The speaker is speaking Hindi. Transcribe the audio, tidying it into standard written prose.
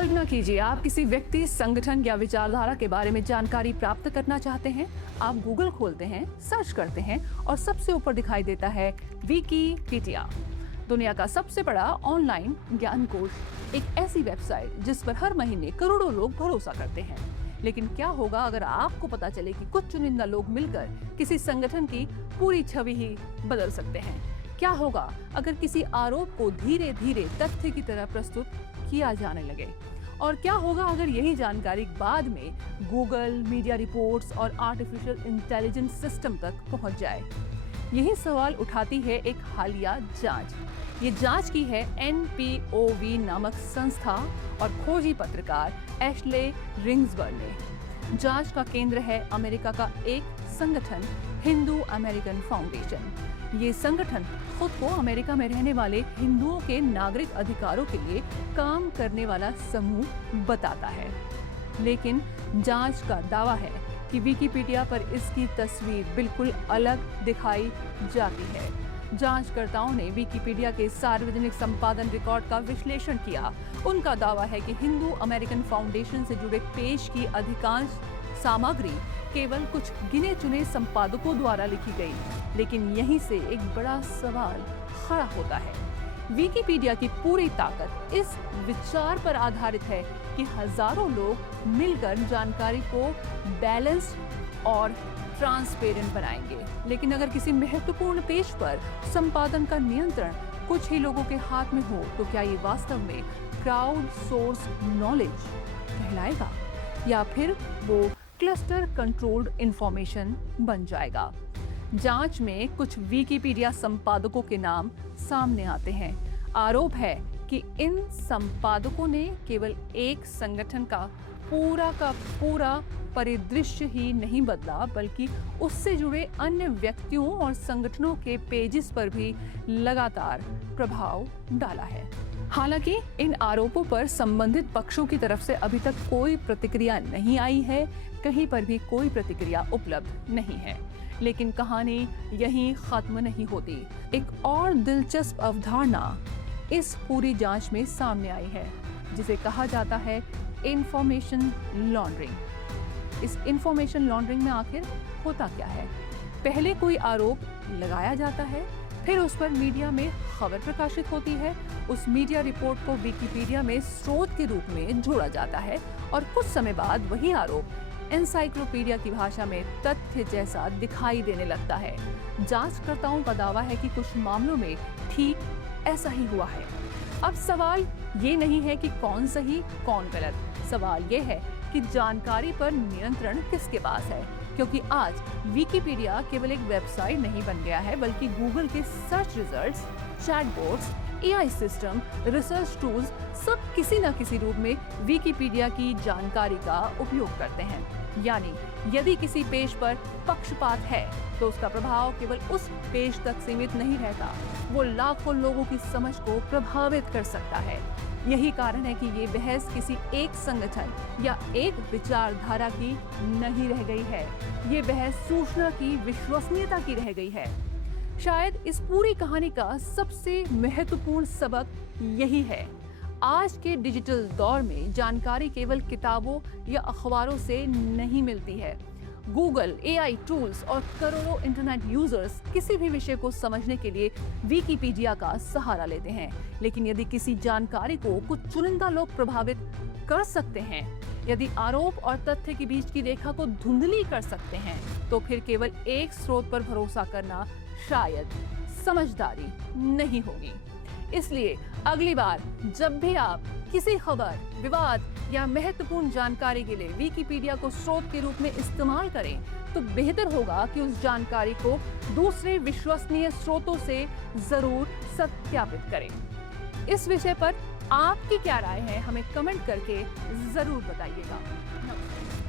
कल्पना कीजिए, आप किसी व्यक्ति, संगठन या विचारधारा के बारे में जानकारी प्राप्त करना चाहते हैं। आप गूगल खोलते हैं, सर्च करते हैं और सबसे ऊपर दिखाई देता है विकिपीडिया, दुनिया का सबसे बड़ा ऑनलाइन ज्ञान कोश। एक ऐसी वेबसाइट जिस पर हर महीने करोड़ों लोग भरोसा करते हैं। लेकिन क्या होगा अगर आपको पता चले कि कुछ चुनिंदा लोग मिलकर किसी संगठन की पूरी छवि ही बदल सकते हैं? क्या होगा अगर किसी आरोप को धीरे धीरे तथ्य की तरह प्रस्तुत किया जाने लगे? और क्या होगा अगर यही जानकारी बाद में गूगल, मीडिया रिपोर्ट्स और आर्टिफिशियल इंटेलिजेंस सिस्टम तक पहुंच जाए? यही सवाल उठाती है एक हालिया जांच। ये जांच की है NPOV नामक संस्था और खोजी पत्रकार एशले रिंग्सबर्ग ने। जांच का केंद्र है अमेरिका का एक संगठन, हिंदू अमेरिकन फाउंडेशन। ये संगठन खुद को अमेरिका में रहने वाले हिंदुओं के नागरिक अधिकारों के लिए काम करने वाला समूह बताता है। लेकिन जांच का दावा है कि विकिपीडिया पर इसकी तस्वीर बिल्कुल अलग दिखाई जाती है। जांचकर्ताओं ने विकिपीडिया के सार्वजनिक संपादन रिकॉर्ड का विश्लेषण किया। उनका दावा है कि हिंदू अमेरिकन फाउंडेशन से जुड़े पेज की अधिकांश सामग्री केवल कुछ गिने चुने संपादकों द्वारा लिखी गई। लेकिन यहीं से एक बड़ा सवाल खड़ा होता है। विकिपीडिया की पूरी ताकत इस विचार पर आधारित है कि हजारों लोग मिलकर जानकारी को बैलेंस्ड और ट्रांसपेरेंट बनाएंगे। लेकिन अगर किसी महत्वपूर्ण पेज पर संपादन का नियंत्रण कुछ ही लोगों के हाथ में हो, तो क्या ये वास्तव में क्राउड सोर्स नॉलेज कहलाएगा या फिर वो क्लस्टर कंट्रोल्ड इंफॉर्मेशन बन जाएगा? जांच में कुछ विकिपीडिया संपादकों के नाम सामने आते हैं। आरोप है कि इन संपादकों ने केवल एक संगठन का पूरा परिदृश्य ही नहीं बदला, बल्कि उससे जुड़े अन्य व्यक्तियों और संगठनों के पेजेस पर भी लगातार प्रभाव डाला है। हालांकि इन आरोपों पर संबंधित पक्षों की तरफ से अभी तक कोई प्रतिक्रिया नहीं आई है, कहीं पर भी कोई प्रतिक्रिया उपलब्ध नहीं है। लेकिन कहानी यहीं खत्म नहीं होती। एक और दिलचस्प अवधारणा इस पूरी जांच में सामने आई है, जिसे कहा जाता है इंफॉर्मेशन लॉन्ड्रिंग। इस इंफॉर्मेशन लॉन्ड्रिंग में आखिर होता क्या है? पहले कोई आरोप लगाया जाता है, फिर उस पर मीडिया में खबर प्रकाशित होती है। उस मीडिया रिपोर्ट को विकिपीडिया में स्रोत के रूप में जोड़ा जाता है और कुछ समय बाद वही आरोप एनसाइक्लोपीडिया की भाषा में तथ्य जैसा दिखाई देने लगता है। जांचकर्ताओं का दावा है कि कुछ मामलों में ठीक ऐसा ही हुआ है। अब सवाल ये नहीं है कि कौन सही कौन गलत, सवाल ये है कि जानकारी पर नियंत्रण किसके पास है। क्योंकि आज विकिपीडिया केवल एक वेबसाइट नहीं बन गया है, बल्कि गूगल के search results, chatbots, AI system, research tools सब किसी न किसी रूप में विकिपीडिया की जानकारी का उपयोग करते हैं। यानी यदि किसी पेज पर पक्षपात है तो उसका प्रभाव केवल उस पेज तक सीमित नहीं रहता, वो लाखों लोगों की समझ को प्रभावित कर सकता है। यही कारण है कि ये बहस किसी एक संगठन या एक विचारधारा की नहीं रह गई है, ये बहस सूचना की विश्वसनीयता की रह गई है। शायद इस पूरी कहानी का सबसे महत्वपूर्ण सबक यही है। आज के डिजिटल दौर में जानकारी केवल किताबों या अखबारों से नहीं मिलती है। गूगल, AI टूल्स और करोड़ों इंटरनेट यूजर्स किसी भी विषय को समझने के लिए विकिपीडिया का सहारा लेते हैं। लेकिन यदि किसी जानकारी को कुछ चुनिंदा लोग प्रभावित कर सकते हैं, यदि आरोप और तथ्य के बीच की रेखा को धुंधली कर सकते हैं, तो फिर केवल एक स्रोत पर भरोसा करना शायद समझदारी नहीं होगी। इसलिए अगली बार जब भी आप किसी खबर, विवाद या महत्वपूर्ण जानकारी के लिए विकिपीडिया को स्रोत के रूप में इस्तेमाल करें, तो बेहतर होगा कि उस जानकारी को दूसरे विश्वसनीय स्रोतों से जरूर सत्यापित करें। इस विषय पर आपकी क्या राय है, हमें कमेंट करके जरूर बताइएगा। नमस्ते।